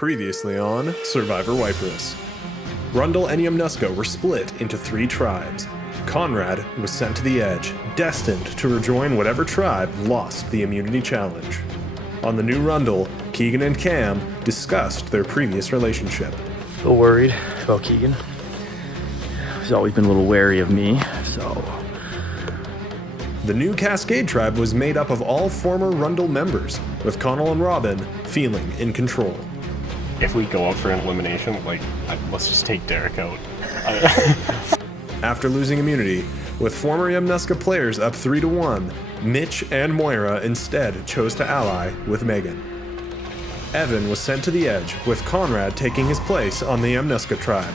Previously on Survivor Waiparous. Rundle and Yamnuska were split into 3 tribes. Conrad was sent to the edge, destined to rejoin whatever tribe lost the immunity challenge. On the new Rundle, Keegan and Cam discussed their previous relationship. A little worried about Keegan. He's always been a little wary of me, so... The new Cascade tribe was made up of all former Rundle members, with Connell and Robin feeling in control. If we go out for an elimination, let's just take Derek out. After losing immunity, with former Yamnuska players up 3-1, Mitch and Moira instead chose to ally with Megan. Evan was sent to the edge, with Conrad taking his place on the Yamnuska tribe.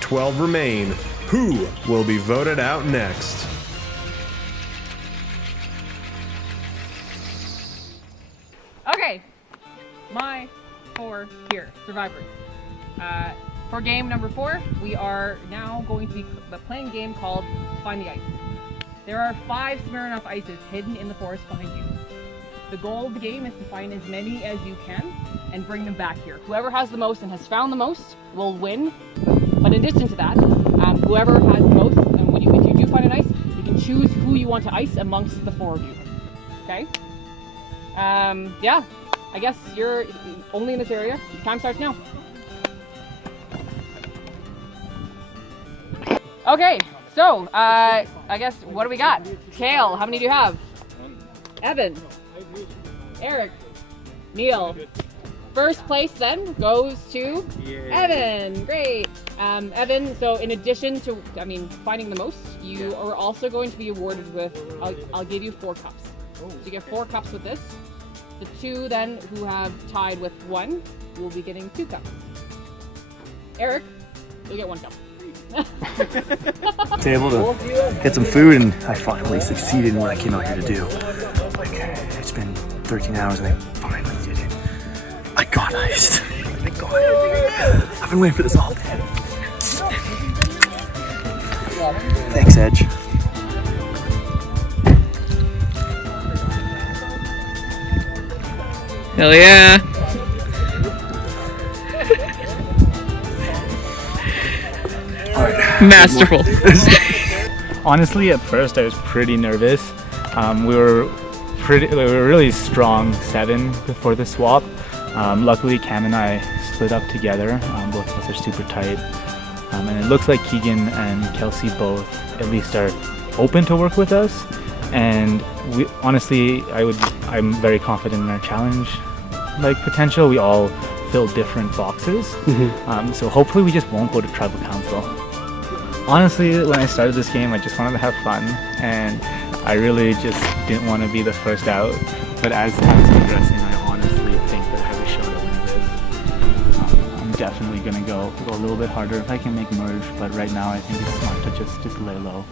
12 remain. Who will be voted out next? Okay, my 4 here, Survivors. For game number 4, we are now going to be playing a game called Find the Ice. There are 5 Smirnoff ices hidden in the forest behind you. The goal of the game is to find as many as you can and bring them back here. Whoever has the most and has found the most will win. But in addition to that, whoever has the most, and if you do find an ice, you can choose who you want to ice amongst the 4 of you. Okay? Yeah, I guess you're only in this area. Time starts now. Okay, so, I guess, what do we got? Kale, how many do you have? Evan. Eric. Neil. First place then goes to Evan. Great. Evan, so in addition to, finding the most, you are also going to be awarded with, I'll give you 4 cups. So you get 4 cups with this. The 2 then who have tied with 1 will be getting 2 cups. Eric, you'll get 1 cup. was able to get some food, and I finally succeeded in what I came out here to do. It's been 13 hours and I finally did it. I got iced. Thank God. I've been waiting for this all day. Thanks, Edge. Hell yeah. Masterful. Honestly, at first I was pretty nervous. We were really strong 7 before the swap. Luckily, Cam and I split up together. Both of us are super tight, and it looks like Keegan and Kelsey both at least are open to work with us. And honestly, I'm very confident in our challenge potential. We all fill different boxes, so hopefully we just won't go to tribal council. Honestly, when I started this game, I just wanted to have fun, and I really just didn't want to be the first out. But as time is progressing, I honestly think that I have a shot at winning this. I'm definitely going to go a little bit harder if I can make merge, but right now I think it's smart to just lay low.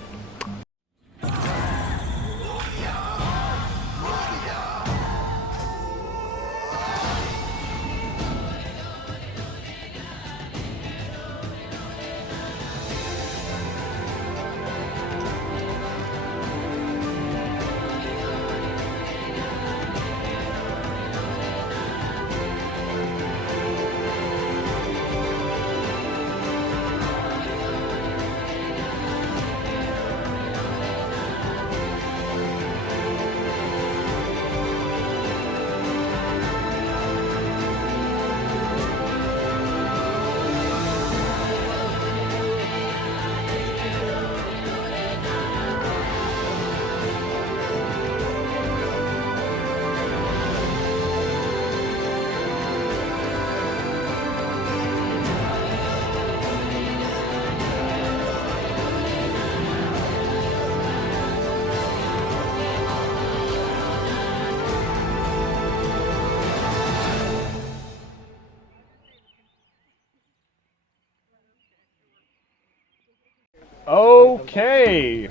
Okay,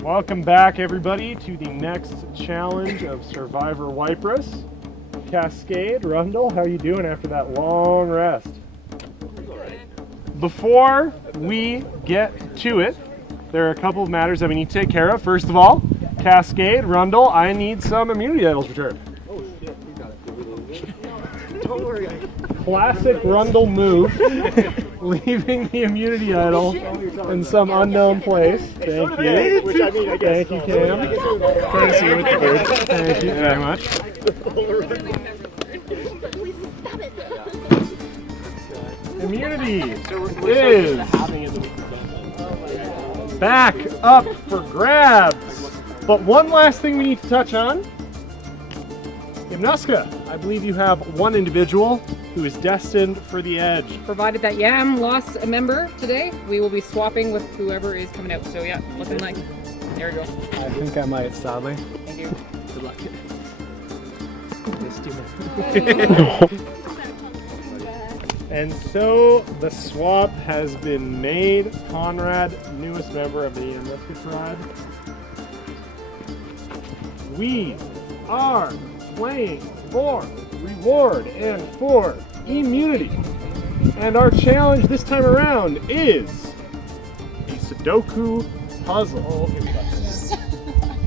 welcome back everybody to the next challenge of Survivor Waiparous. Cascade, Rundle, how you doing after that long rest? Before we get to it, there are a couple of matters that we need to take care of. First of all, Cascade, Rundle, I need some immunity idols returned. Classic Rundle move, leaving the immunity idol in some unknown place. Thank you. Thank you, Cam. Courtesy with the bird. Thank you very much. Immunity is back up for grabs. But one last thing we need to touch on. Yamnuska, I believe you have one individual who is destined for the edge. Provided that Yam lost a member today, we will be swapping with whoever is coming out. So yeah, looking like, there we go. I think I might, sadly. Thank you. Good luck. And so the swap has been made. Conrad, newest member of the Yamnuska tribe. We are playing for reward and for immunity. And our challenge this time around is a Sudoku puzzle.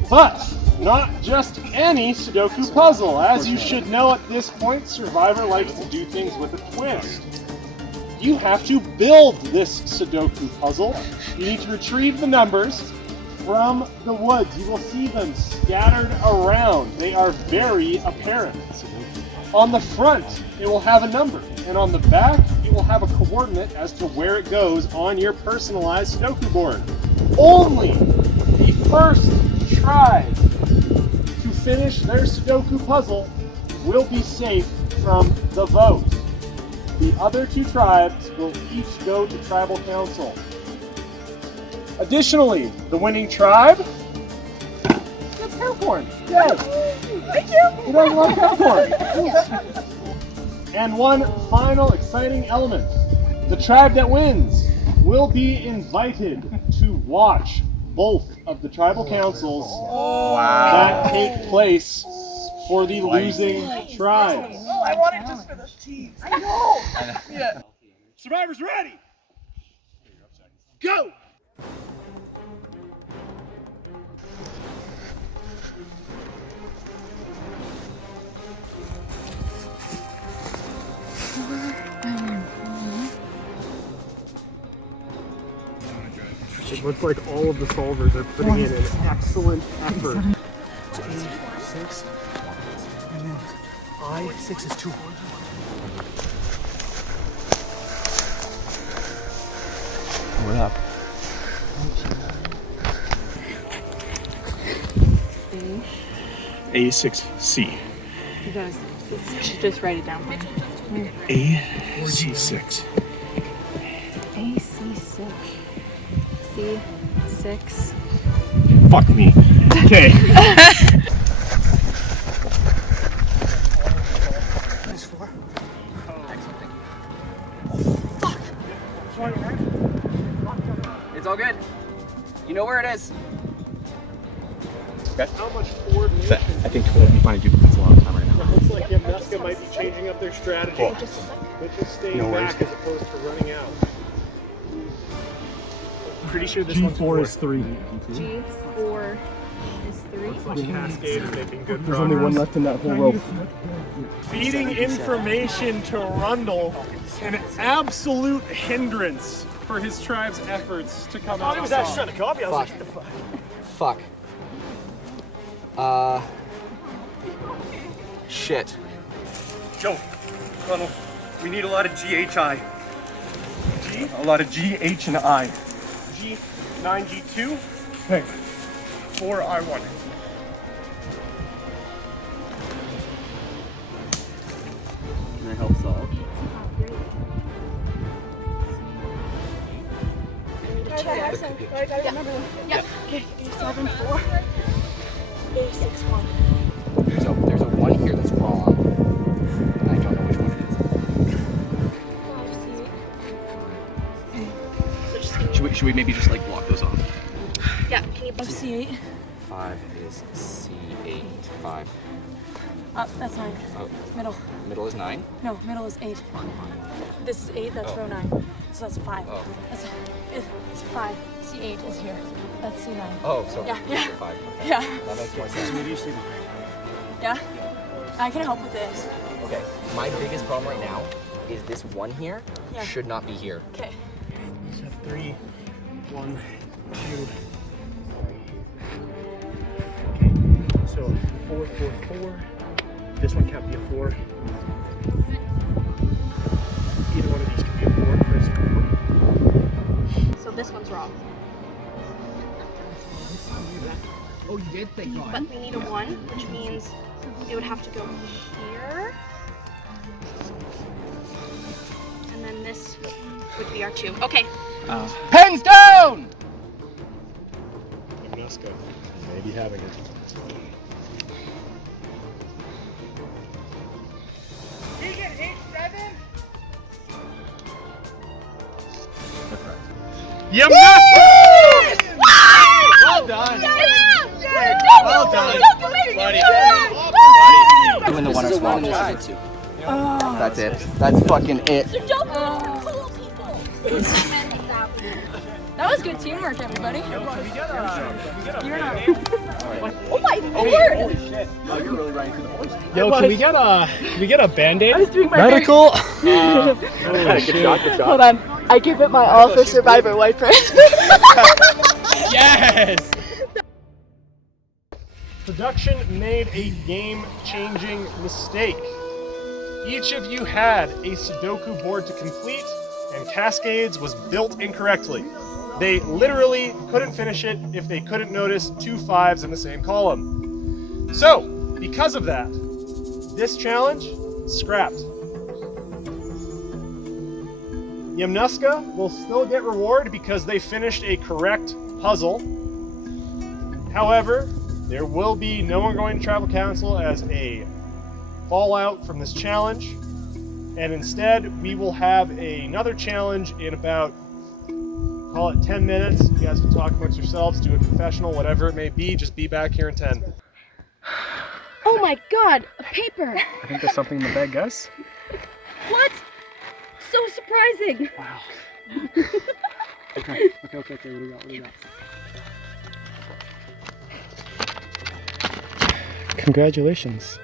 But not just any Sudoku puzzle. As you should know at this point, Survivor likes to do things with a twist. You have to build this Sudoku puzzle. You need to retrieve the numbers from the woods. You will see them scattered around. They are very apparent. On the front, it will have a number, and on the back, it will have a coordinate as to where it goes on your personalized Sudoku board. Only the first tribe to finish their Sudoku puzzle will be safe from the vote. The other two tribes will each go to tribal council. Additionally, the winning tribe gets peppercorn. Yes. Thank you. He doesn't like peppercorn. And one final exciting element. The tribe that wins will be invited to watch both of the tribal councils that take place for the losing tribe. Oh, I want it just for the team. I know. Yeah. Survivors ready? Go! It looks like all of the solvers are putting in an excellent effort. A6. And then I6 is 2. What up? A6C. You guys, just write it down. AC6. AC6. C6. Fuck me. Okay. Nice 4. It's all good. You know where it is. How much coordination? I think we'll be finding duplicates a lot of time right now. It looks like Yamnuska might be changing up their strategy. Which is staying back as opposed to running out. Pretty sure this G4 is 3. G4 is 3. Cascade is making good There's only one left in that whole rope. Feeding information to Rundle, an absolute hindrance for his tribe's efforts to come out. I was actually trying to copy. I was like, Fuck. what the fuck? Fuck. Shit. Joe, Ronald, we need a lot of GHI. G? A lot of GH and I. G, 9G2, Hey. 4I1. Can I help solve? A74. A61. There's a 1 here that's wrong. I don't know which one it is. Should we maybe just like block those off? Yeah, can you C8? 5 is C8. 5. Up, that's 9. Oh, Middle. middle is 9. No, middle is 8. This is 8, that's row 9. So that's 5. Oh. That's it's 5. C8 is here. That's C9. Oh, so Yeah, yeah. 5. Okay. Yeah. That makes more sense. Yeah. I can help with this. Okay, my biggest problem right now is this one here Yeah. should not be here. Okay. So 3, 1, 2. Okay, so 4, 4, 4. This one can't be a 4. Either one of these can be a 4. Chris. So this one's wrong. Oh, you did? Thank God. But we need a 1, which means it would have to go here. And then this would be our 2. Okay. Pens down! Nebraska may be having it. Well done. Well done. buddy. Doing the winner swap. That's it. That's fucking it. That was good teamwork, everybody. You're not. Oh my lord! Oh, you're really running through the voice. Yo, can we get a Band-Aid? I was doing my Medical. Good shot. Hold on. I give it my all for Survivor Waiparous. Yes! Production made a game-changing mistake. Each of you had a Sudoku board to complete, and Cascades was built incorrectly. They literally couldn't finish it if they couldn't notice 2 5s in the same column. So, because of that, this challenge is scrapped. Yamnuska will still get reward because they finished a correct puzzle. However, there will be no one going to Tribal Council as a fallout from this challenge, and instead we will have another challenge in about, call it 10 minutes. You guys can talk amongst yourselves, do a confessional, whatever it may be. Just be back here in 10. Oh my god, a paper! I think there's something in the bag, guys. What? So surprising! Wow. Okay, what do we got? Congratulations.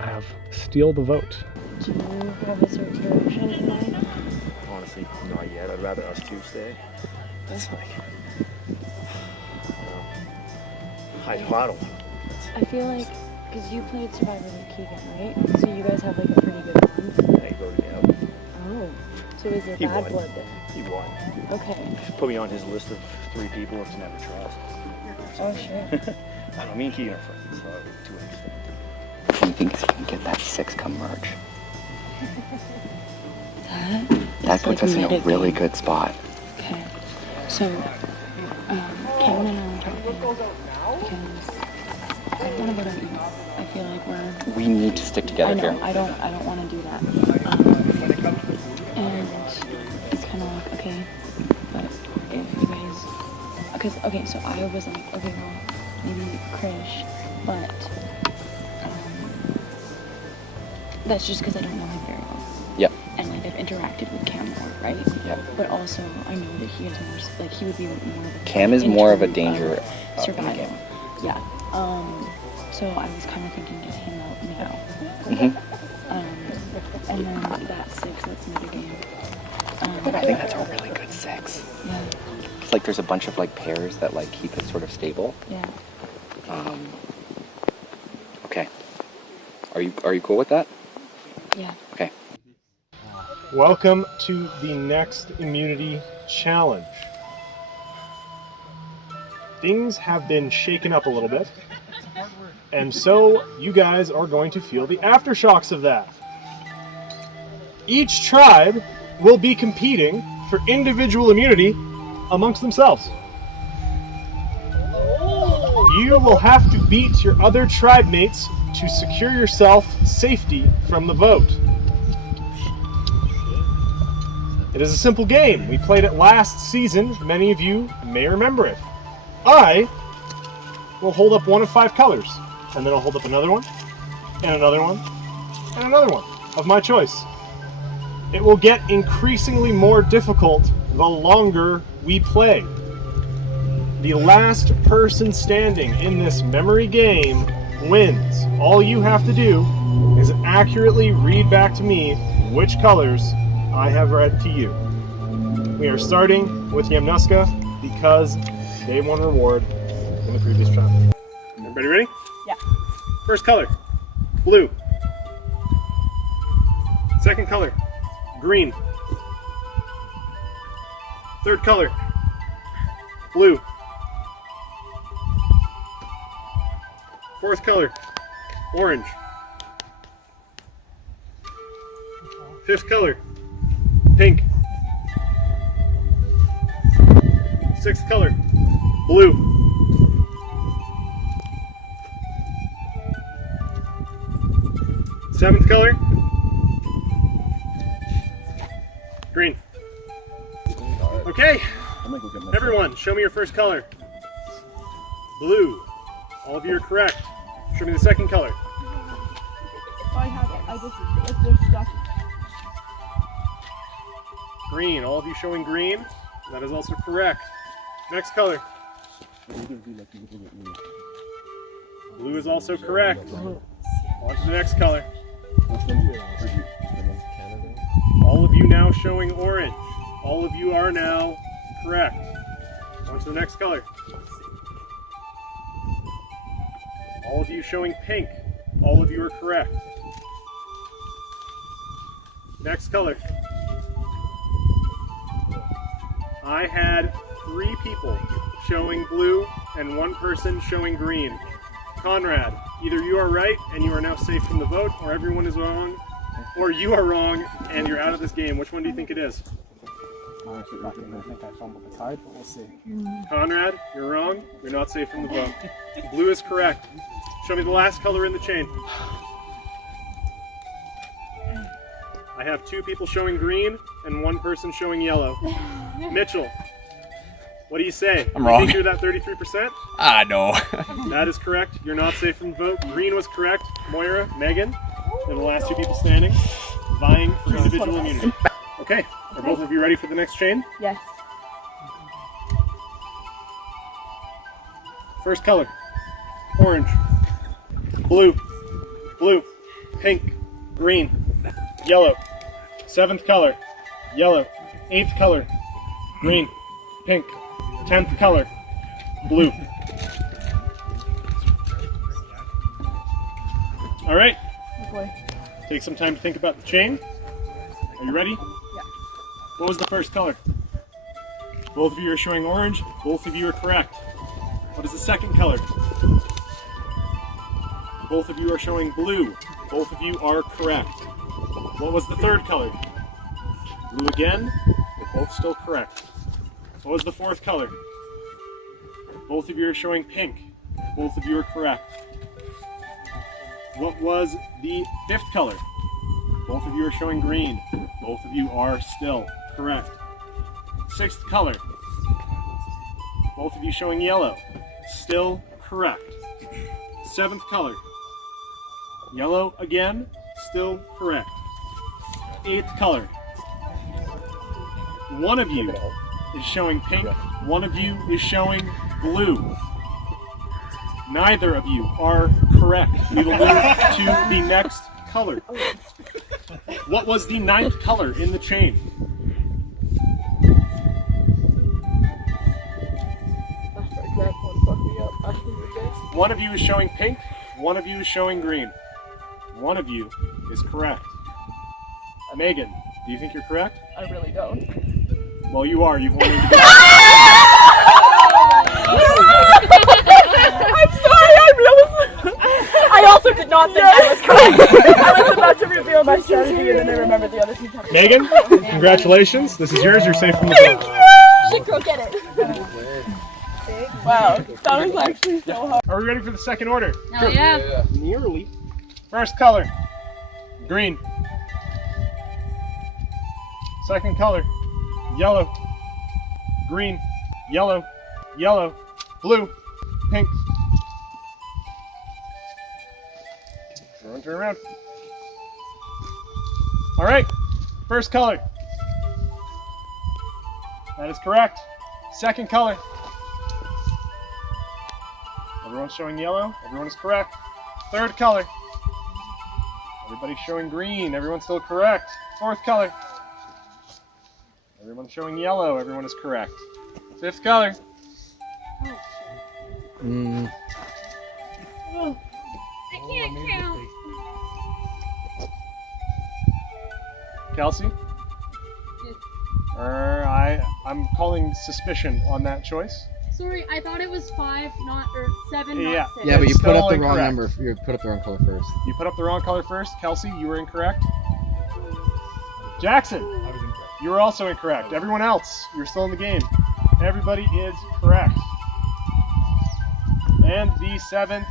I have Steal the Vote. Do you have a certain direction in mind? Honestly, not yet. I'd rather us two stay. It's like... I don't. I feel like, because you played Survivor with Keegan, right? So you guys have like a pretty good bond. They voted me out. Oh, so is there He bad won. blood then? He won. Okay. Put me on his list of 3 people to never trust. Oh, sure. I don't know, me and Keegan are friends, so to an extent. He thinks he can get that 6 come merge. That puts us in a really good spot. Okay. So, Cameron and I were talking because I don't want to vote on you. I feel like We need to stick together I know. here. I don't want to do that. And it's kind of like, okay, but if you guys, because okay, so I was like, okay, well, maybe Krish, but that's just because I don't know him very well. Yep. And like I've interacted with Cam more, right? Yep. But also I know that he is more, like he would be more of a Cam is more of a in terms danger of in survival. the game. Yeah. So I was kind of thinking get him out now. Mm-hmm. And then that 6, let's make a game. I think that's a really good 6. Yeah. It's like there's a bunch of like pairs that like keep it sort of stable. Yeah. Okay. Are you cool with that? Yeah. Okay. Welcome to the next immunity challenge. Things have been shaken up a little bit, and so you guys are going to feel the aftershocks of that. Each tribe will be competing for individual immunity amongst themselves. You will have to beat your other tribe mates to secure yourself safety from the vote. It is a simple game. We played it last season. Many of you may remember it. I will hold up one of 5 colors, and then I'll hold up another one, and another one, and another one of my choice. It will get increasingly more difficult the longer we play. The last person standing in this memory game wins. All you have to do is accurately read back to me which colors I have read to you. We are starting with Yamnuska because they won reward in the previous chapter. Everybody ready? Yeah. First color, blue. Second color, green. Third color, blue. Fourth color, orange. Fifth color, pink. Sixth color, blue. Seventh color, green. Okay, everyone, show me your first color. Blue. All of you are correct. Show me the second color. I have it. I just, if they're stuck. Green. All of you showing green. That is also correct. Next color. Blue is also correct. On to the next color. All of you now showing orange. All of you are now correct. On to the next color. All of you showing pink. All of you are correct. Next color. I had 3 people showing blue and 1 person showing green. Conrad, either you are right and you are now safe from the vote, or everyone is wrong, or you are wrong and you're out of this game. Which one do you think it is? I think I fumbled the card, but we'll see. Conrad, you're wrong. You're not safe from the vote. Blue is correct. Show me the last color in the chain. I have 2 people showing green and 1 person showing yellow. Mitchell, what do you say? I'm wrong. You think you're that 33%? No. That is correct. You're not safe from the vote. Green was correct. Moira, Megan, they're the last 2 people standing, vying for individual immunity. Okay, are both of you ready for the next chain? Yes. First color, orange, blue, blue, pink, green, yellow. 7th color, yellow. 8th color, green, pink. 10th color, blue. All right, Oh boy. take some time to think about the chain. Are you ready? Yeah. What was the first color? Both of you are showing orange. Both of you are correct. What is the second color? Both of you are showing blue. Both of you are correct. What was the third color? Blue again. We're both still correct. What was the fourth color? Both of you are showing pink. Both of you are correct. What was the 5th color? Both of you are showing green. Both of you are still correct. 6th color. Both of you showing yellow. Still correct. 7th color. Yellow again. Still correct. 8th color. One of you is showing pink. One of you is showing blue. Neither of you are correct. We will move to the next color. What was the 9th color in the chain? One of you is showing pink. One of you is showing green. One of you is correct. Megan, do you think you're correct? I really don't. Well, you are. You've won. I'm sorry, I also did not think I was correct. I was about to reveal my strategy and then I remembered the other 2 times. Megan, congratulations. This is yours. You're safe from the Thank vote. you! Should go get it. Wow, that was actually so hard. Are we ready for the second order? Hell yeah. Nearly. First color, green. Second color, yellow, green, yellow, yellow, blue, pink. Everyone turn around. All right, first color. That is correct. Second color. Everyone's showing yellow. Everyone is correct. Third color. Everybody's showing green. Everyone's still correct. Fourth color. Everyone's showing yellow. Everyone is correct. Fifth color. I can't count. Kelsey? I'm calling suspicion on that choice. Sorry, I thought it was 5, not or 7, Yeah. not 6. Yeah, but you It's put up still the wrong incorrect. number. You put up the wrong color first. You put up the wrong color first. Kelsey, you were incorrect. Jackson, I was incorrect. you were also incorrect. Everyone else, you're still in the game. Everybody is correct. And the seventh.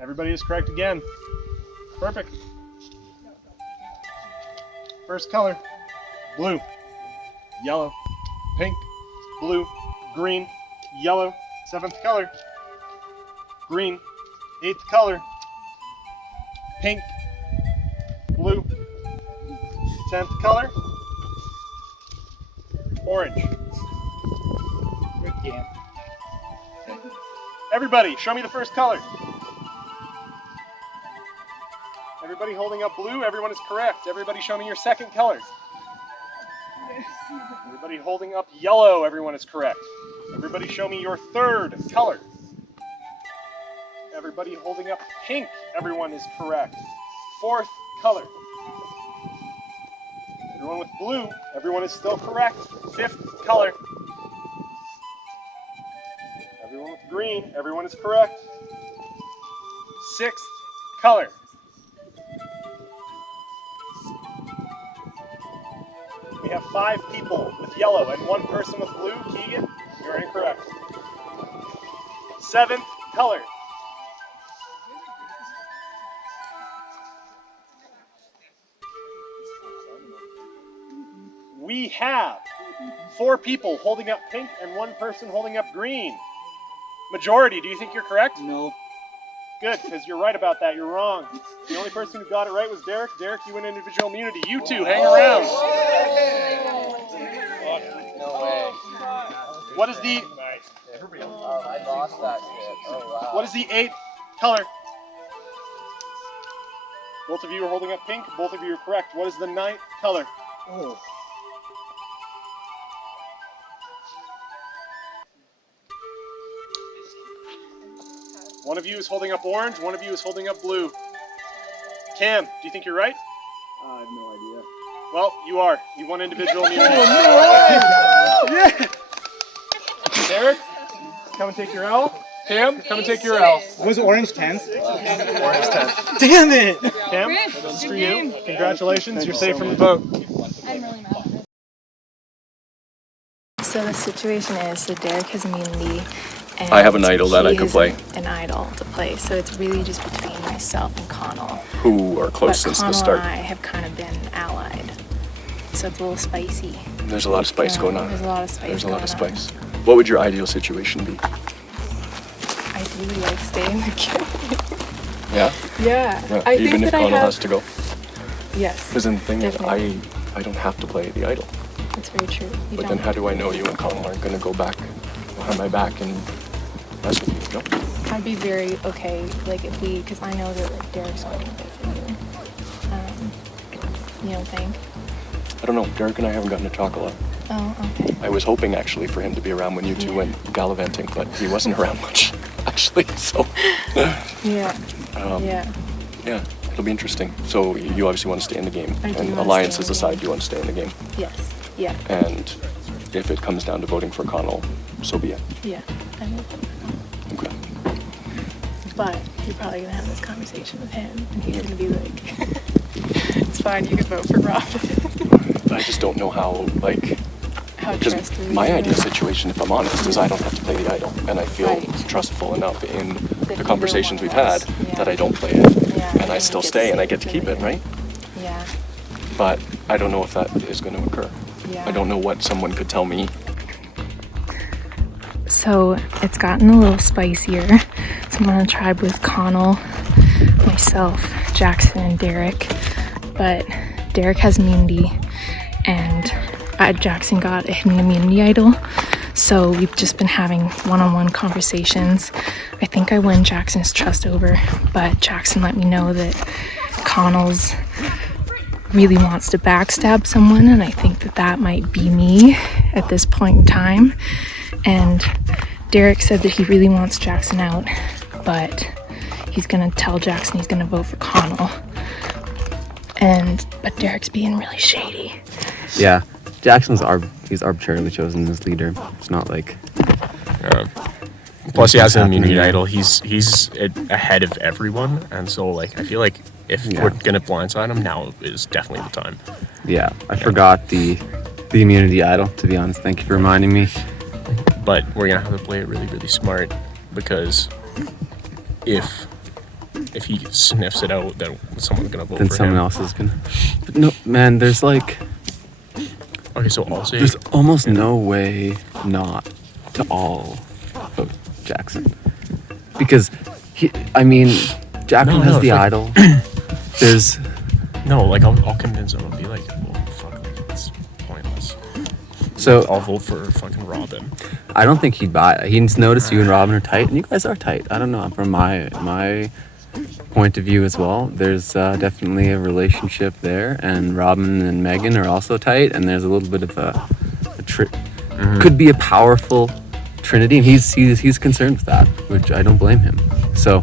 Everybody is correct again. Perfect. First color, blue, yellow, pink, blue, green, yellow. Seventh color, green. Eighth color, pink, blue. 10th color, orange. Good game. Everybody, show me the first color. Everybody holding up blue, everyone is correct. Everybody show me your second color. Everybody holding up yellow, everyone is correct. Everybody show me your third color. Everybody holding up pink, everyone is correct. Fourth color. Everyone with blue, everyone is still correct. Fifth color. Everyone with green, everyone is correct. Sixth color. We have 5 people with yellow and 1 person with blue. Keegan, you're incorrect. 7th color. We have 4 people holding up pink and 1 person holding up green. Majority, do you think you're correct? No. Good, because you're right about that. You're wrong. The only person who got it right was Derek. Derek, you win individual immunity. You two, hang around. No way. What is the I lost that shit. Oh wow. What is the 8th color? Both of you are holding up pink. Both of you are correct. What is the 9th color? Oh. One of you is holding up orange. One of you is holding up blue. Cam, do you think you're right? I have no idea. Well, you are. You won individual immunity. Yeah. Derek, come and take your L. Cam, come and take your L. Was orange 10? Orange 10. Damn it! Cam, this is for you. Congratulations, you're safe from the vote. I'm really mad. So the situation is, so Derek has immunity, and I have an idol that I could play. An idol to play, so it's really just between myself and Connell. Who are close But since Connell the start. and I have kind of been allied, so it's a little spicy. There's a lot of spice going on. There's a lot of spice. There's a lot of going on. spice. What would your ideal situation be? Ideally, I stay in the game. Yeah? Yeah. I Even think if that Connell I have, has to go. Yes. Because then the thing is, definitely. I don't have to play the idol. That's very true. You But don't. then how do I know you and Connell aren't going to go back behind my back and mess with you? No? I'd be very okay, like if we, because I know that like Derek's going to play for you. You don't think? I don't know. Derek and I haven't gotten to talk a lot. Oh, okay. I was hoping actually for him to be around when you two went gallivanting, but he wasn't around much, actually. So, Yeah. Yeah. yeah, it'll be interesting. So you obviously want to stay in the game, I do and wanna alliances stay in the aside, you want to stay in the game. Yes. Yeah. And if it comes down to voting for Connell, so be it. Yeah. I know. Okay. But you're probably gonna have this conversation with him, and he's gonna be like, "It's fine, you can vote for Robin." I just don't know how, like, How because trustworthy my you ideal are. situation, if I'm honest, is I don't have to play the idol, and I feel Right. trustful enough in That the conversations we've either one had of us, yeah. that I don't play it, Yeah, and I you still get to stay, and see I get to it keep it, through. right? Yeah. But I don't know if that is going to occur. Yeah. I don't know what someone could tell me. So it's gotten a little spicier. So I'm on a tribe with Connell, myself, Jackson, and Derek. But Derek has immunity, and Jackson got a hidden immunity idol. So we've just been having one-on-one conversations. I think I won Jackson's trust over, but Jackson let me know that Connell's really wants to backstab someone, and I think that that might be me at this point in time. And Derek said that he really wants Jackson out, but he's gonna tell Jackson he's gonna vote for Connell. But Derek's being really shady. Yeah, Jackson's he's arbitrarily chosen as leader. It's not like. Plus, he has an immunity idol. He's ahead of everyone, and so like I feel like if we're gonna blindside him, now is definitely the time. Yeah, I forgot the immunity idol. To be honest, thank you for reminding me. But we're gonna have to play it really, really smart, because if he sniffs it out, then someone's gonna vote for him. Then someone else is gonna. But no, man, there's like. Okay, so I'll say. There's almost no way not to all vote Jackson, because Jackson has the idol. There's. No, like I'll convince him. I'll be like, well, fuck, like, it's pointless. So I'll vote for fucking Robin. I don't think he'd buy it. He's noticed you and Robin are tight, and you guys are tight. I don't know, from my point of view as well. There's definitely a relationship there, and Robin and Megan are also tight, and there's a little bit of a could be a powerful trinity, and he's concerned with that, which I don't blame him. So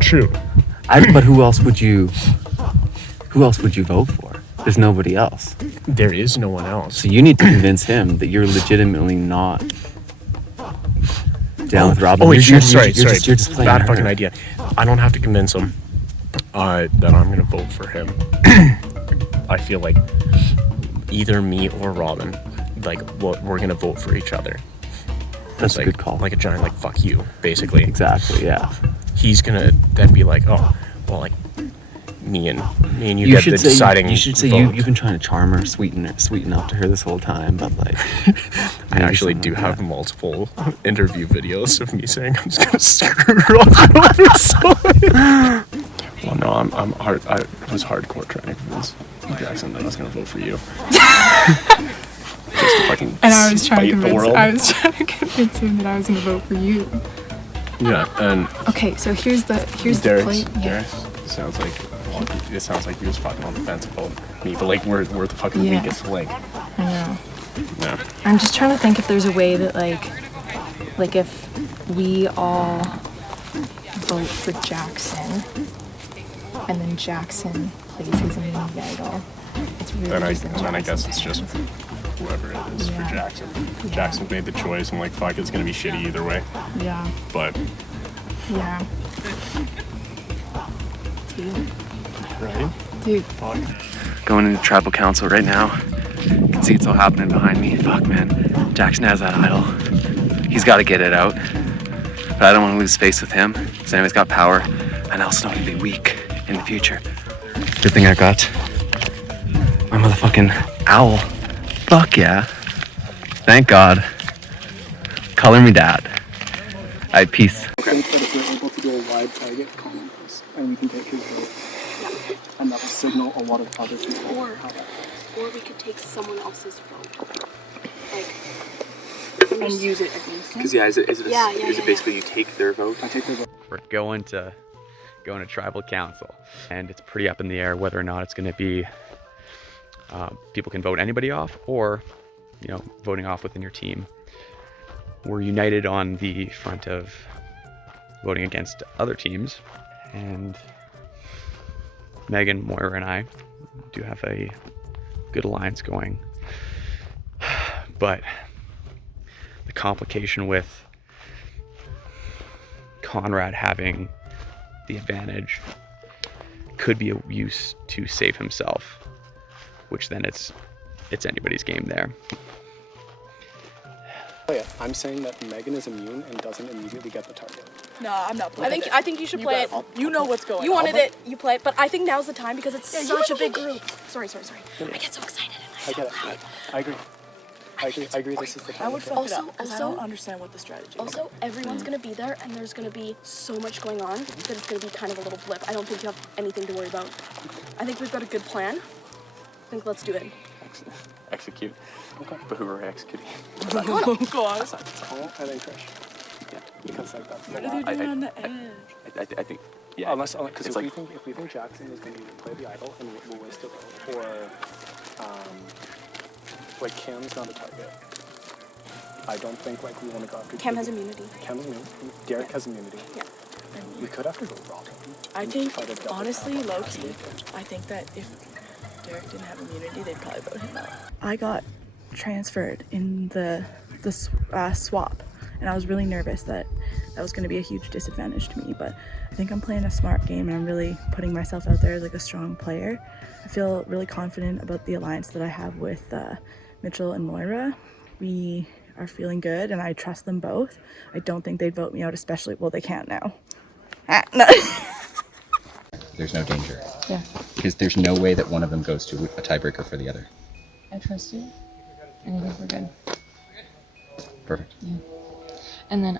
true. But who else would you vote for? There's nobody else. There is no one else. So you need to convince him that you're legitimately not down with Robin. Oh wait, you're sorry. just playing Bad her. fucking idea. I don't have to convince him that I'm gonna vote for him. I feel like either me or Robin, like, we're gonna vote for each other. That's like, a good call. Like a giant, like, fuck you, basically. Exactly. Yeah. He's gonna then be like, oh, well, like, me and you get the deciding. You should say vote. you've been trying to charm her, sweeten up to her this whole time, but like. I actually do have multiple interview videos of me saying I'm just gonna screw Robin over. So. Well, no, I was hardcore trying to convince Jackson that I was gonna vote for you. Just to fucking And I was trying to spite the world. convince him that I was gonna vote for you. Yeah, and Okay, so here's the Derek's, play. Yeah. Derek sounds like he was fucking on the fence about me, but like we're the fucking Yeah. weakest link. I know. Yeah. I'm just trying to think if there's a way that like if we all vote for Jackson and then Jackson plays his immunity idol. It's really Then I just guess it's just whoever it is for Jackson. Jackson made the choice, and like fuck, it's gonna be shitty either way. Yeah. But Yeah. Dude. right? Dude. Fuck. Going into tribal council right now. You can see it's all happening behind me. Fuck, man. Jackson has that idol. He's got to get it out. But I don't want to lose face with him. Because anybody's got power, and I'll still be weak in the future. Good thing I got my motherfucking owl. Fuck yeah. Thank God. Color me dad. Alright, peace. I think that if we're able to do a wide target, Colin does, and we can take his vote, and that will signal a lot of other people. Or we could take someone else's vote. And use it against them. Because is it basically yeah. you take their vote? I take their vote. We're going to tribal council, and it's pretty up in the air whether or not it's going to be people can vote anybody off, or voting off within your team. We're united on the front of voting against other teams, and Megan, Moira, and I do have a good alliance going, but the complication with Conrad having the advantage could be a use to save himself, which then it's anybody's game there. Oh yeah, I'm saying that Megan is immune and doesn't immediately get the target. No, I'm not playing I think you should play it. You know what's going on. You wanted it, you play it, but I think now's the time because it's such a big group. Sorry. I get so excited and I get it. I agree. This is the time. I would fuck it up because I don't understand what the strategy is. Also, everyone's gonna be there, and there's gonna be so much going on that it's gonna be kind of a little blip. I don't think you have anything to worry about. I think we've got a good plan. I think let's do it. execute. Okay. But who are we executing? Go on. Connell and then Krish. Yeah, because like that's the What are they doing on the edge? I think, yeah. Unless, because it's if we think Jackson is going to play the idol, then we'll waste it. Or like Cam's not a target. I don't think like we want to go after. Cam has immunity. Cam has immunity. Derek has immunity. Yeah. We could have to go Robin. I think, honestly, low-key, I think that if Derek didn't have immunity, they'd probably vote him out. I got transferred in the swap, and I was really nervous that was going to be a huge disadvantage to me, but I think I'm playing a smart game, and I'm really putting myself out there as like a strong player. I feel really confident about the alliance that I have with Mitchell and Moira. We are feeling good, and I trust them both. I don't think they'd vote me out, especially, well, they can't now. No. There's no danger. Yeah. Because there's no way that one of them goes to a tiebreaker for the other. I trust you, and I think we're good. Perfect. Yeah. And then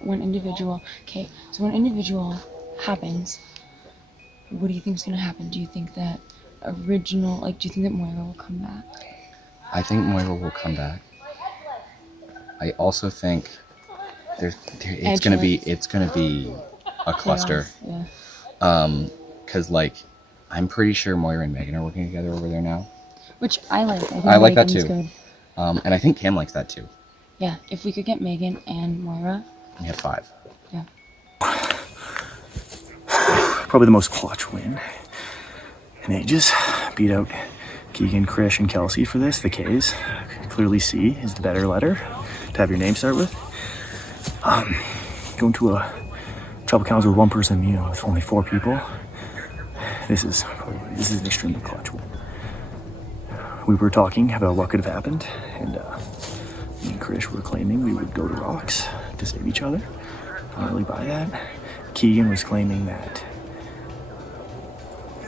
when individual happens, what do you think is going to happen? Do you think that do you think that Moira will come back? I think Moira will come back. I also think it's gonna be a cluster. Yeah. Cause like I'm pretty sure Moira and Megan are working together over there now. Which I like. I like that Megan's too. Good. And I think Cam likes that too. Yeah. If we could get Megan and Moira. We have 5. Yeah. Probably the most clutch win in ages. Beat out Keegan, Krish, and Kelsey for this. The K's. Clearly C is the better letter to have your name start with. Going to a tribal council with 1 person immune with only 4 people. This is an extremely clutch win. We were talking about what could have happened, and me and Krish were claiming we would go to rocks to save each other. I don't really buy that. Keegan was claiming that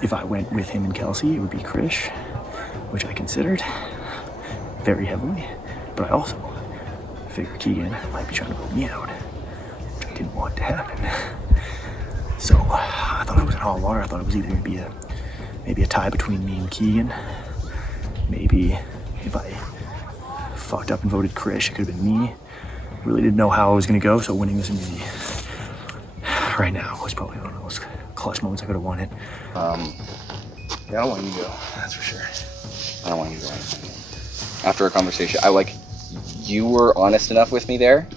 if I went with him and Kelsey, it would be Krish, which I considered very heavily, but I also figured Keegan might be trying to vote me out, which I didn't want to happen. So I thought it was in hot water. I thought it was either going to be maybe a tie between me and Keegan. Maybe if I fucked up and voted Krish, it could have been me. Really didn't know how I was going to go, so winning this immunity right now was probably one of those clutch moments I could have won it. Yeah, I don't want you to go, that's for sure. I don't want you to go anything. After our conversation, you were honest enough with me there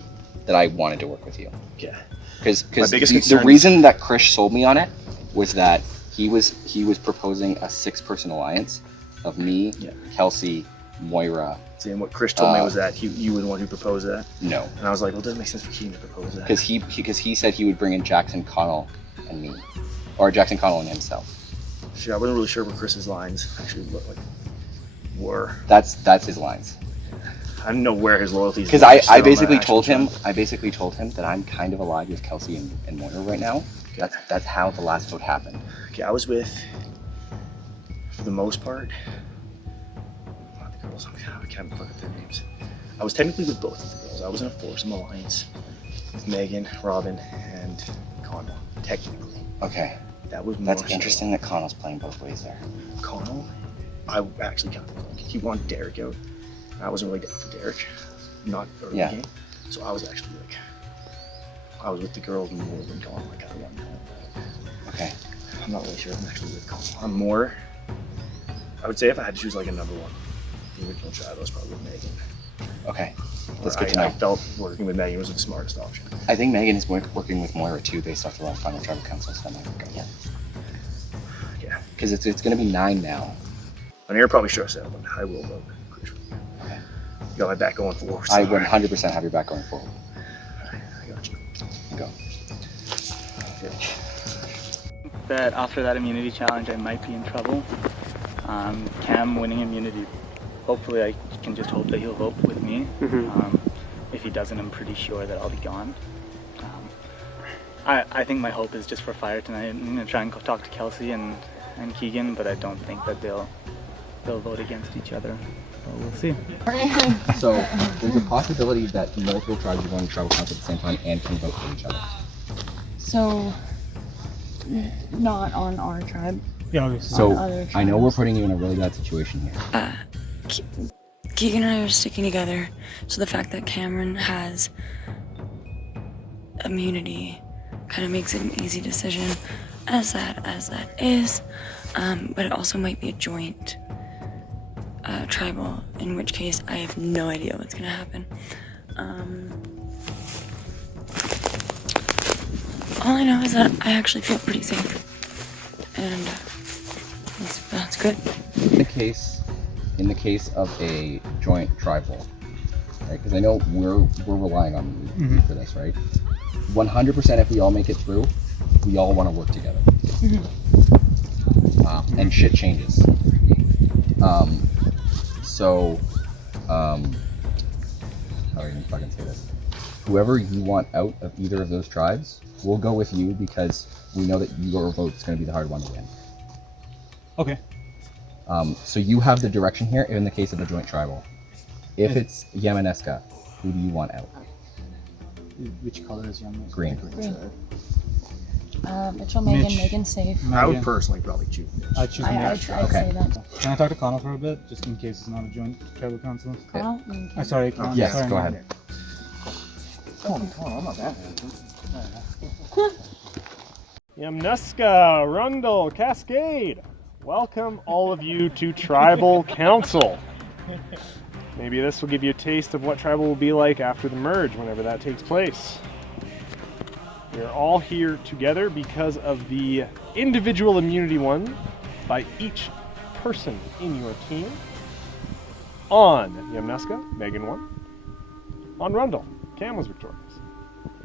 that I wanted to work with you. Yeah. Because the reason that Krish sold me on it was that he was proposing a 6-person alliance of me, Kelsey, Moira. See, and what Krish told me was that you were the one who proposed that. No. And I was like, well, it doesn't make sense for Keegan to propose that. Because he said he would bring in Jackson, Connell, and me, or Jackson, Connell, and himself. See, I wasn't really sure what Chris's lines actually were. That's his lines. I didn't know where his loyalties were. Because I basically told him that I'm kind of allied with Kelsey and Moira right now. Okay. That's how the last vote happened. Okay, I was with, for the most part, not the girls. I can't fuck up their names. I was technically with both of the girls. I was in a foursome alliance with Megan, Robin, and Connell. Technically. Okay. That's interesting that Connell's playing both ways there. Connell, I actually kind of like. He wanted Derek out. I wasn't really down for Derek, not early game. So I was actually like, I was with the girls more than Connell. Like I won. Okay. I'm not really sure. I'm actually with Connell. I'm more. I would say if I had to choose like a number one, the original tribe, I was probably with Megan. Okay. That's good to know. I felt working with Megan was the smartest option. I think Megan is working with Moira too, based off the last final tribal council stuff. Yeah. Because it's going to be 9 now. And you're probably stressed out, but I will vote. Okay. You got my back going forward. So I 100% have your back going forward. Alright, I got you. Go. That after that immunity challenge, I might be in trouble. Cam winning immunity, hopefully I can just hope that he'll vote with me. If he doesn't, I'm pretty sure that I'll be gone. I think my hope is just for fire tonight. I'm going to try and go talk to Kelsey and Keegan, but I don't think that they'll vote against each other. But we'll see. So there's a possibility that multiple tribes are going to tribal council at the same time and can vote for each other. So, not on our tribe. Yeah, so I know we're putting you in a really bad situation here. Keegan and I are sticking together, so the fact that Cameron has immunity kind of makes it an easy decision, as that is, but it also might be a joint tribal, in which case I have no idea what's gonna happen. All I know is that I actually feel pretty safe, and that's good. In the case of a joint tribal, right? Because I know we're relying on you for this, right? 100% if we all make it through, we all want to work together. And shit changes. How are you gonna fucking say this? Whoever you want out of either of those tribes, we'll go with you because we know that your vote is going to be the hard one to win. Okay. So you have the direction here in the case of the joint tribal. If it's Yamaneska, who do you want out? Which color is Yamaneska? Green. Mitchell, Megan, Megan's safe. I would personally probably choose Mitch. I'd say that. Can I talk to Connell for a bit, just in case it's not a joint tribal council? Connell? Sorry, Connell. Yes, sorry, go ahead. Come on, I'm not that bad. Yamnuska, Rundle, Cascade. Welcome all of you to Tribal Council. Maybe this will give you a taste of what Tribal will be like after the merge, whenever that takes place. We are all here together because of the individual immunity won by each person in your team. On Yamnuska, Megan won. On Rundle, Cam was victorious.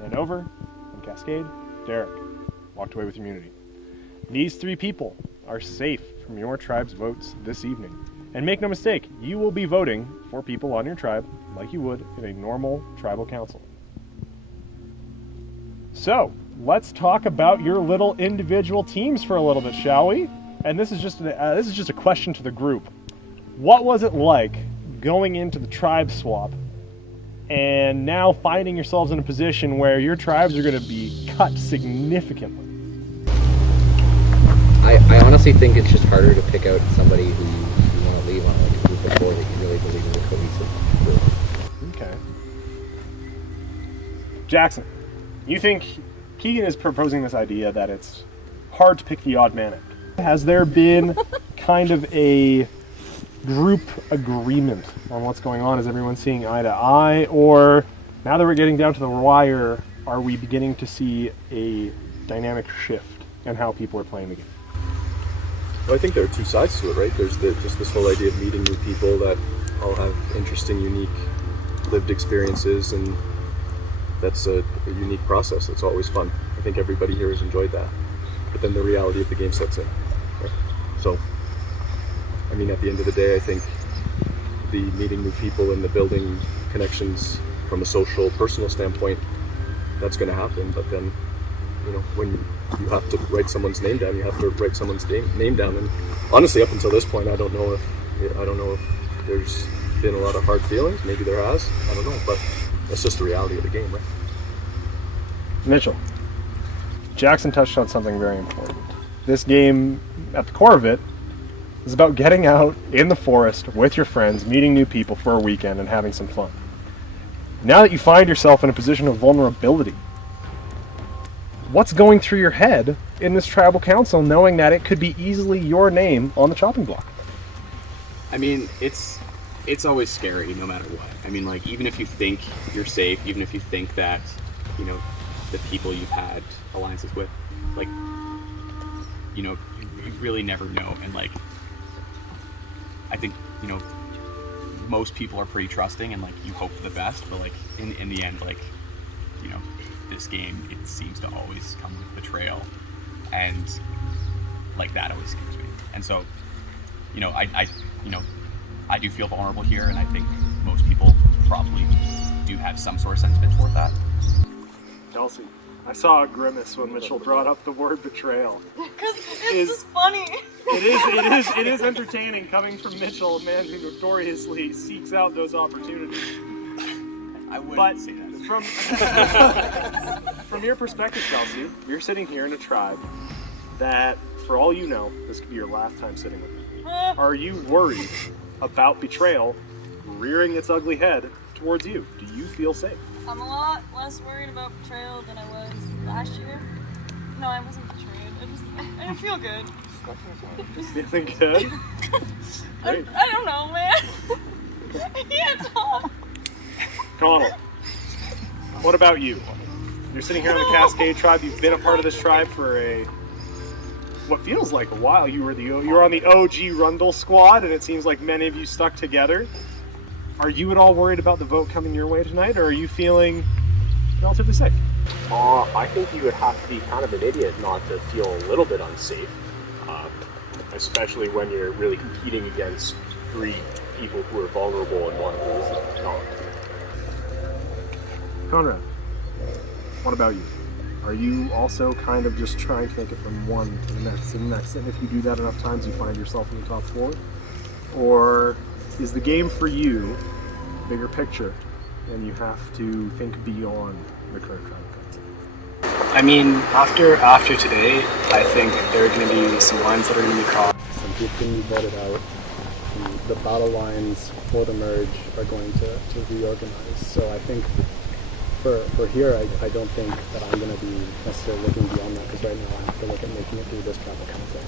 And over on Cascade, Derek walked away with immunity. These three people are safe from your tribe's votes this evening. And make no mistake, you will be voting for people on your tribe like you would in a normal tribal council. So, let's talk about your little individual teams for a little bit, shall we? And this is just a question to the group. What was it like going into the tribe swap and now finding yourselves in a position where your tribes are going to be cut significantly? I honestly think it's just harder to pick out somebody who you want to leave on like a group of four that you really believe in a cohesive group. Okay. Jackson, you think Keegan is proposing this idea that it's hard to pick the odd man out. Has there been kind of a group agreement on what's going on? Is everyone seeing eye to eye? Or now that we're getting down to the wire, are we beginning to see a dynamic shift in how people are playing the game? Well, I think there are two sides to it, right? There's just this whole idea of meeting new people that all have interesting, unique lived experiences, and that's a unique process. It's always fun. I think everybody here has enjoyed that. But then the reality of the game sets in. Right? So, I mean, at the end of the day, I think the meeting new people and the building connections from a social, personal standpoint, that's going to happen. But then, you know, when you have to write someone's name down, you have to write someone's name down. And honestly, up until this point, I don't know if there's been a lot of hard feelings. Maybe there has. I don't know, but that's just the reality of the game, right? Mitchell, Jackson touched on something very important. This game, at the core of it, is about getting out in the forest with your friends, meeting new people for a weekend, and having some fun. Now that you find yourself in a position of vulnerability, what's going through your head in this tribal council, knowing that it could be easily your name on the chopping block? I mean, it's always scary no matter what. I mean, like, even if you think you're safe, even if you think that, you know, the people you've had alliances with, like, you know, you really never know. And, like, I think, you know, most people are pretty trusting and, like, you hope for the best, but, like, in the end, like, you know, this game, it seems to always come with betrayal, and, like, that always scares me. And so, you know, I do feel vulnerable here, and I think most people probably do have some sort of sentiment toward that. Chelsea, I saw a grimace when Mitchell brought up the word betrayal. Because it's just funny. It is entertaining coming from Mitchell, a man who notoriously seeks out those opportunities. I wouldn't say that. From your perspective, Chelsea, you're sitting here in a tribe that, for all you know, this could be your last time sitting with them. Are you worried about betrayal rearing its ugly head towards you. Do you feel safe? I'm a lot less worried about betrayal than I was last year. No, I wasn't betrayed. I feel good. Feeling good? I don't know, man. I can't talk. Connell, what about you? You're sitting here on the Cascade tribe. You've been a part of this tribe for what feels like a while. You were on the OG Rundle squad, and it seems like many of you stuck together. Are you at all worried about the vote coming your way tonight, or are you feeling relatively safe? I think you would have to be kind of an idiot not to feel a little bit unsafe, especially when you're really competing against 3 people who are vulnerable and one who is not. Conrad, what about you? Are you also kind of just trying to make it from one to the next and the next, and if you do that enough times, you find yourself in the top 4? Or is the game for you bigger picture, and you have to think beyond the current tribe concept? I mean, after today, I think there are going to be some lines that are going to be crossed. Some people can be voted out. And the battle lines for the merge are going to reorganize. So I think for here, I don't think that I'm going to be necessarily looking beyond that, because right now I have to look at making it through this tribal council.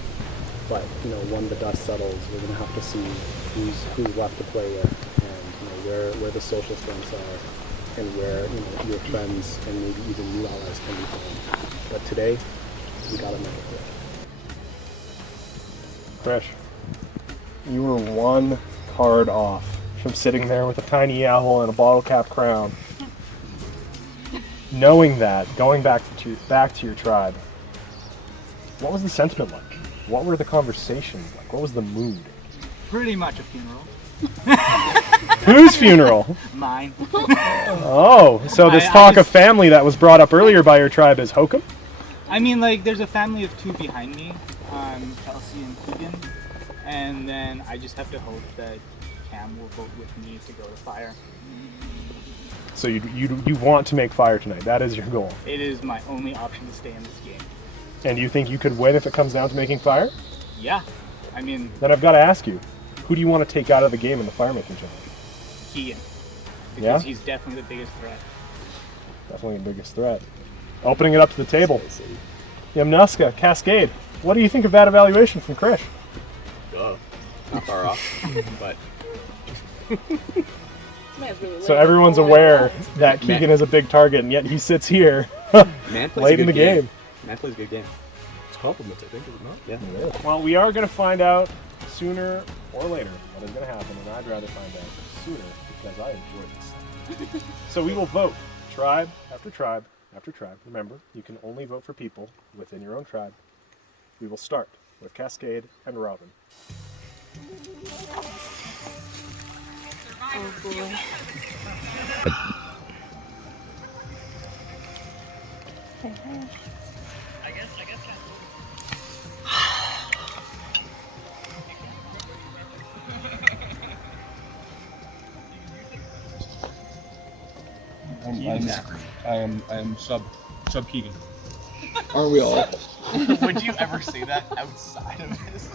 But when the dust settles, we're going to have to see who's left to play with, and where the social strengths are, and where your friends and maybe even new allies can be found. But today, we got to make it work. Krish, you were 1 card off from sitting there with a tiny owl and a bottle cap crown. Knowing that, going back to your tribe, what was the sentiment like? What were the conversations like? What was the mood? Pretty much a funeral. Whose funeral? Mine. Oh, so this talk of family that was brought up earlier by your tribe is hokum? I mean, like, there's a family of 2 behind me, Kelsey and Keegan, and then I just have to hope that Cam will vote with me to go to fire. So you want to make fire tonight? That is your goal? It is my only option to stay in this game. And you think you could win if it comes down to making fire? Yeah, I mean... Then I've got to ask you, who do you want to take out of the game in the fire making challenge? Keegan. Yeah? Because he's definitely the biggest threat. Definitely the biggest threat. Opening it up to the table. Yamnuska, Cascade. What do you think of that evaluation from Krish? Not far off, but... So everyone's aware that Keegan is a big target, and yet he sits here late in the game. Man plays a good game. It's compliments, I think, is it not? Yeah. Well, we are going to find out sooner or later what is going to happen, and I'd rather find out sooner because I enjoy this. So we will vote tribe after tribe after tribe. Remember, you can only vote for people within your own tribe. We will start with Cascade and Robin. Oh boy. I am sub Keegan. Aren't we all? Would you ever say that outside of this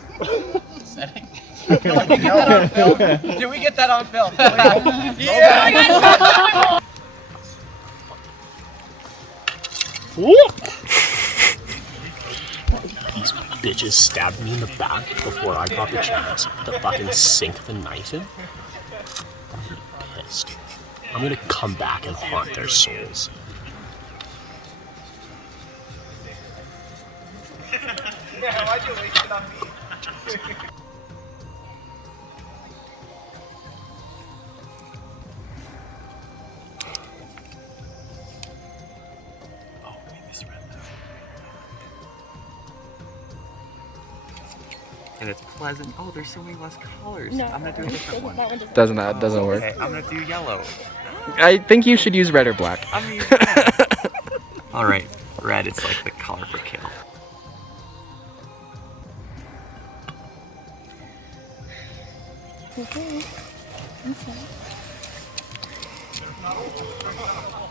setting? Did we get that on film? Yeah! These bitches stabbed me in the back before I got the chance to fucking sink the knife in. I'm gonna be pissed. I'm gonna come back and haunt their souls. Yeah, why'd you waste it on me? And it's pleasant. Oh, there's so many less colors. No, I'm gonna do a different one. Doesn't work. Okay, I'm gonna do yellow. I think you should use red or black. I mean, all right, red. It's like the color for kill.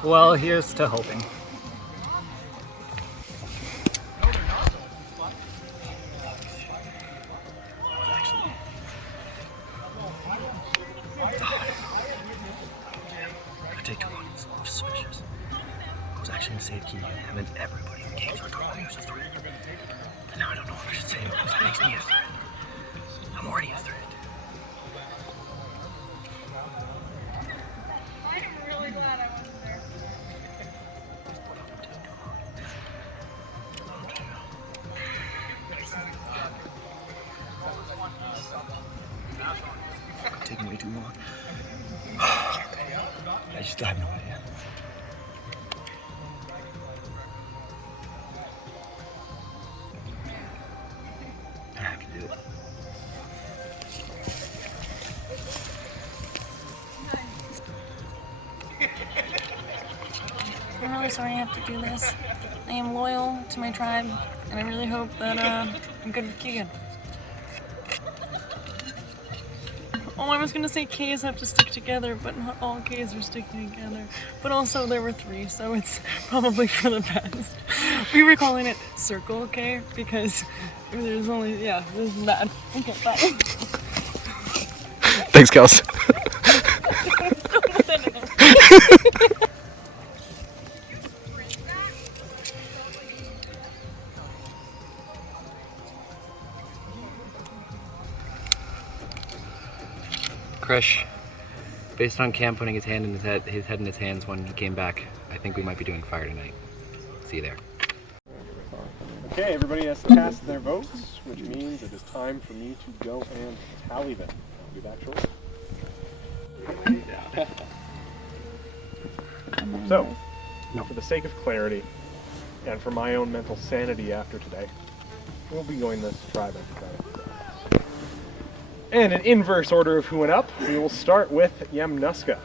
Well, here's to hoping. save Keegan, and then everybody in the game started calling me as a threat. And now I don't know what I should say because that makes me a threat. I'm already a threat. I'm really glad I wasn't there. It's taking way too long. I have no idea. I can do it. I'm really sorry I have to do this. I am loyal to my tribe, and I really hope that I'm good with Keegan. Oh, I was gonna say K's have to stick together, but not all K's are sticking together. But also there were 3, so it's probably for the best. We were calling it Circle K because there's only, yeah, this is bad. Okay, bye. Thanks, Kels. Krish, based on Cam putting his head in his hands when he came back, I think we might be doing fire tonight. See you there. Okay, everybody has cast their votes, which means it is time for me to go and tally them. I'll be back shortly. So, for the sake of clarity, and for my own mental sanity after today, we'll be going this tribe after tribe. And in inverse order of who went up, we will start with Yamnuska.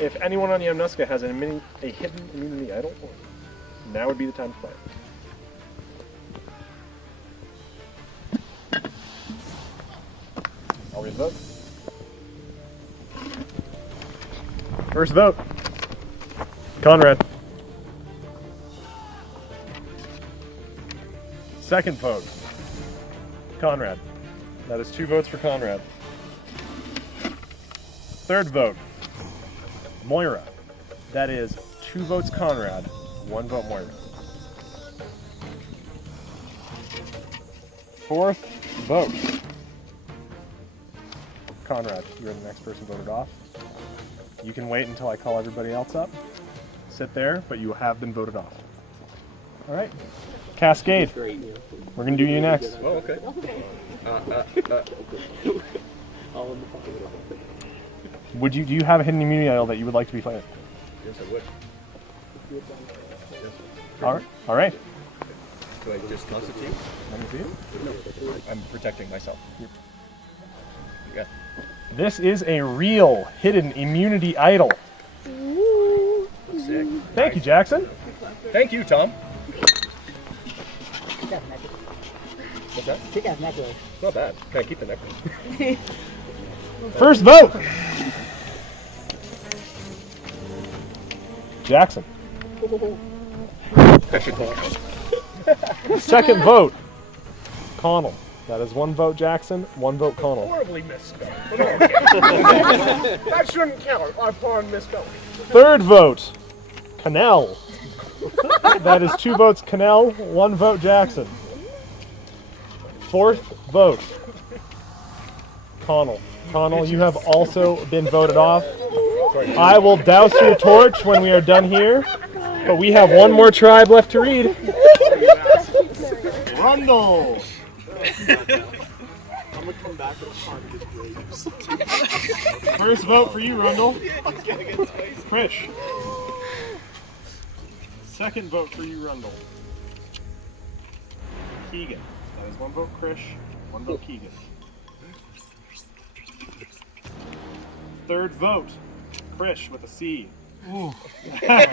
If anyone on Yamnuska has a hidden immunity idol, now would be the time to play it. I'll read the vote. First vote, Conrad. Second vote, Conrad. That is 2 votes for Conrad. Third vote, Moira. That is 2 votes Conrad, 1 vote Moira. Fourth vote, Conrad. You're the next person voted off. You can wait until I call everybody else up. Sit there, but you have been voted off. All right. Cascade. We're going to do you next. Oh, okay. Do you have a hidden immunity idol that you would like to be playing? Yes, I would. Yes. All right. Do I just toss it to you? Let me see it. No, I'm protecting myself. Yeah. This is a real hidden immunity idol. Sick. Thank you, Jackson. Thank you, Tom. What's that? Kick-ass necklace. Not bad. Can I keep the necklace? First vote. Jackson. Second vote, Connell. That is 1 vote Jackson, 1 vote Connell. Horribly misspelled. But okay. That shouldn't count upon misspelling. Third vote, Cannell. That is 2 votes Cannell, 1 vote Jackson. Fourth vote, Connell. Connell, you have also been voted off. I will douse your torch when we are done here, but we have 1 more tribe left to read. Rundle. I'm gonna come back with positive grapes. First vote for you, Rundle. Krish. Second vote for you, Rundle. Keegan. That is 1 vote Krish, 1 vote Keegan. Third vote, Krish with a C. Ooh. That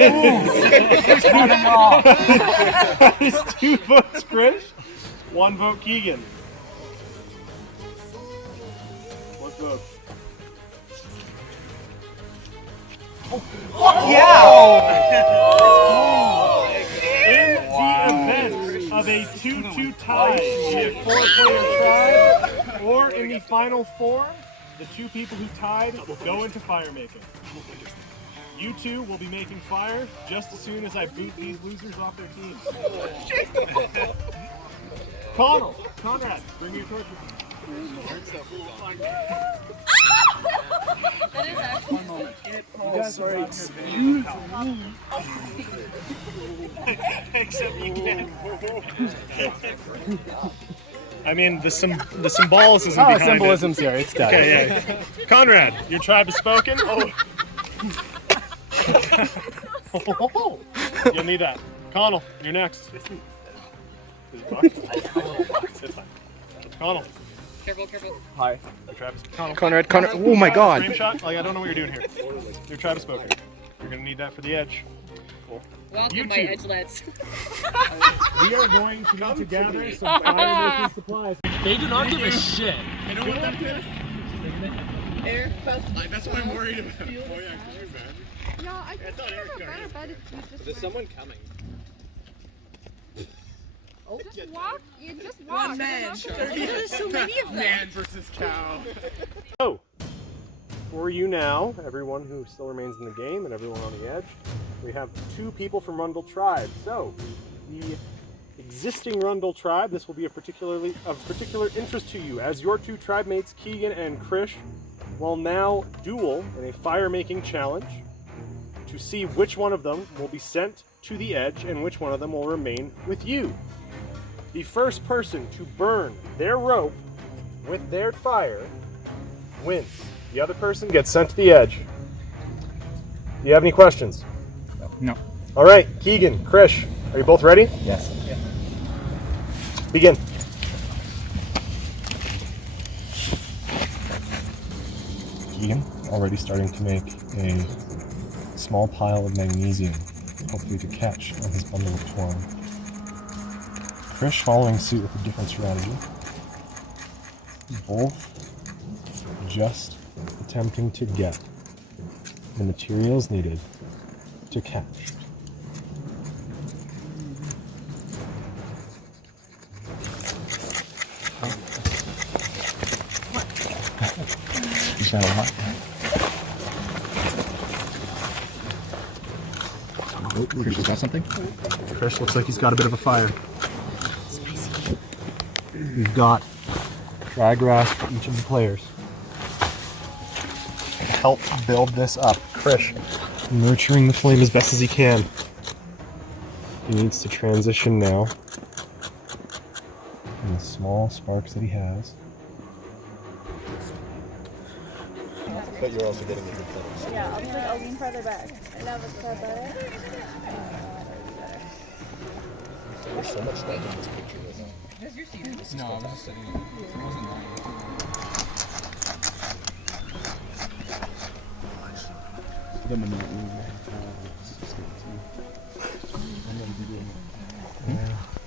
is 2 votes Krish, 1 vote Keegan. Fourth vote. In the event of a 2-2 tie in a 4-player tribe, or in the final 4, the 2 people who tied go into fire making. You two will be making fire just as soon as I boot these losers off their team. Conrad, bring your torch with you. That is actually One moment. You guys are excuse me. Except you can't. I mean, the symbolism behind symbolism's it. here. It's done. Okay, yeah. Conrad, your tribe has spoken. Oh. You'll need that. Connell, you're next. Connell. Careful. Hi. Your tribe is Connell. Conrad. Oh my God. Frame shot? Like, I don't know what you're doing here. Your tribe has spoken. You're gonna need that for the edge. Cool. Welcome, my edgelets. We are going to need to gather some fire-making supplies. They do not give a shit. You know what that is? Air. That's what I'm worried about. Oh yeah, can you imagine? No, I thought Eric better bet if you just. There's someone coming. Oh, just walk. You just walk. One man. There's so many of them. Man versus cow. So, for you now, everyone who still remains in the game and everyone on the edge, we have 2 people from Rundle Tribe. So, the existing Rundle Tribe, this will be of particular interest to you, as your 2 tribe mates, Keegan and Krish, will now duel in a fire-making challenge to see which one of them will be sent to the edge and which one of them will remain with you. The first person to burn their rope with their fire wins. The other person gets sent to the edge. Do you have any questions? No. All right, Keegan, Krish, are you both ready? Yes. Yeah. Begin. Keegan, already starting to make a small pile of magnesium, hopefully to catch on his bundle of twine. Krish following suit with a different strategy. Both just attempting to get the materials needed to catch. Is that a lot? Krish has got something? Krish looks like he's got a bit of a fire. We've got dry grass for each of the players. Help build this up. Krish, nurturing the flame as best as he can. He needs to transition now in the small sparks that he has. But you're also getting a good photos. Yeah, I'll lean further back. I love it so better. There's so much light in this picture, isn't there? No, I was just saying it wasn't mine. I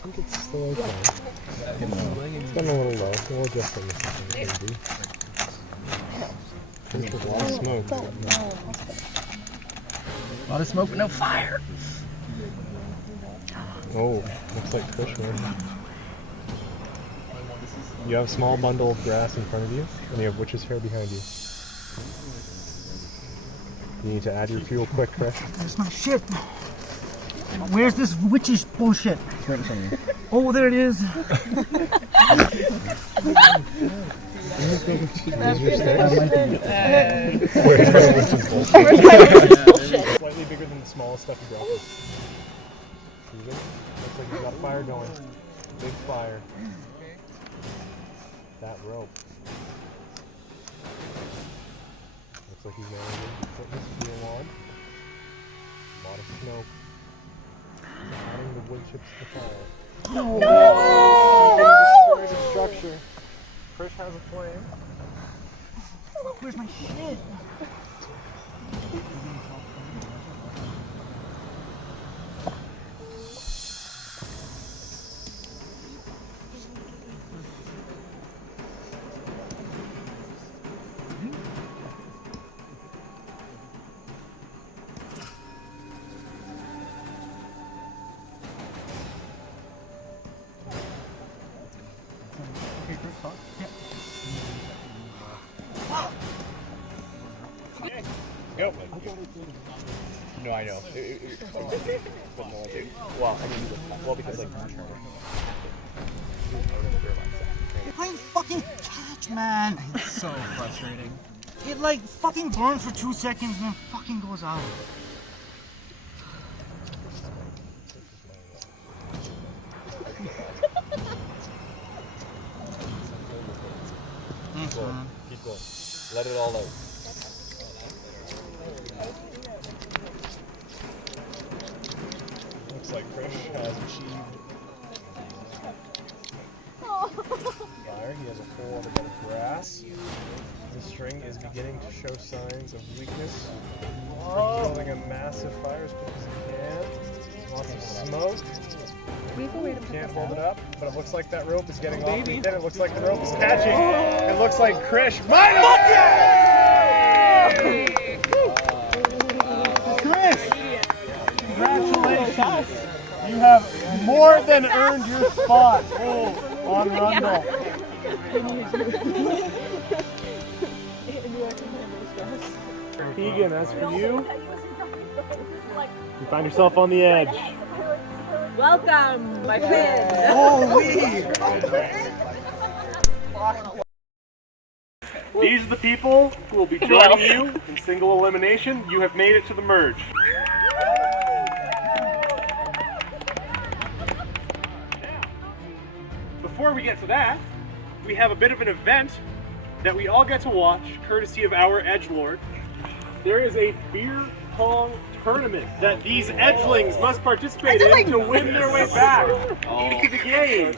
think it's still okay. It's gotten a little low. We'll adjust it in a second, maybe. There's a lot of smoke. A lot of smoke, but no fire. Oh, looks like Krish won. You have a small bundle of grass in front of you, and you have witch's hair behind you. You need to add your fuel quick, Krish. That's my shit. Where's this witch's bullshit? It's right in front of you. Oh, there it is. Slightly bigger than the smallest stuff you brought. Looks like he's got a fire going. Big fire. That rope. Looks like he's managing to put his fuel on. A lot of smoke. Adding the wood chips to the fire. No! Destroy the structure. Krish has a flame. Where's my shit? Go. No, I know. But no one did. Well, I mean, well, because like. You're playing fucking catch, man. It's so frustrating. It like fucking burns for 2 seconds and then fucking goes out. Keep going. Keep going. Let it all out. Looks like Krish has achieved fire. He has a hole on the bed of grass. The string is beginning to show signs of weakness. He's building a massive fire as quick as he can. Lots of smoke. Can't hold it up, but it looks like that rope is getting off. Then it looks like the rope is catching. It looks like Krish might have. Krish! Congratulations! You have more than earned your spot on Rundle. Keegan, as for you, you find yourself on the edge. Welcome, my friend. Holy! These are the people who will be joining you in single elimination. You have made it to the merge. Before we get to that, we have a bit of an event that we all get to watch, courtesy of our edgelord. There is a beer pong tournament that these edgelings must participate in to win their way back into the game.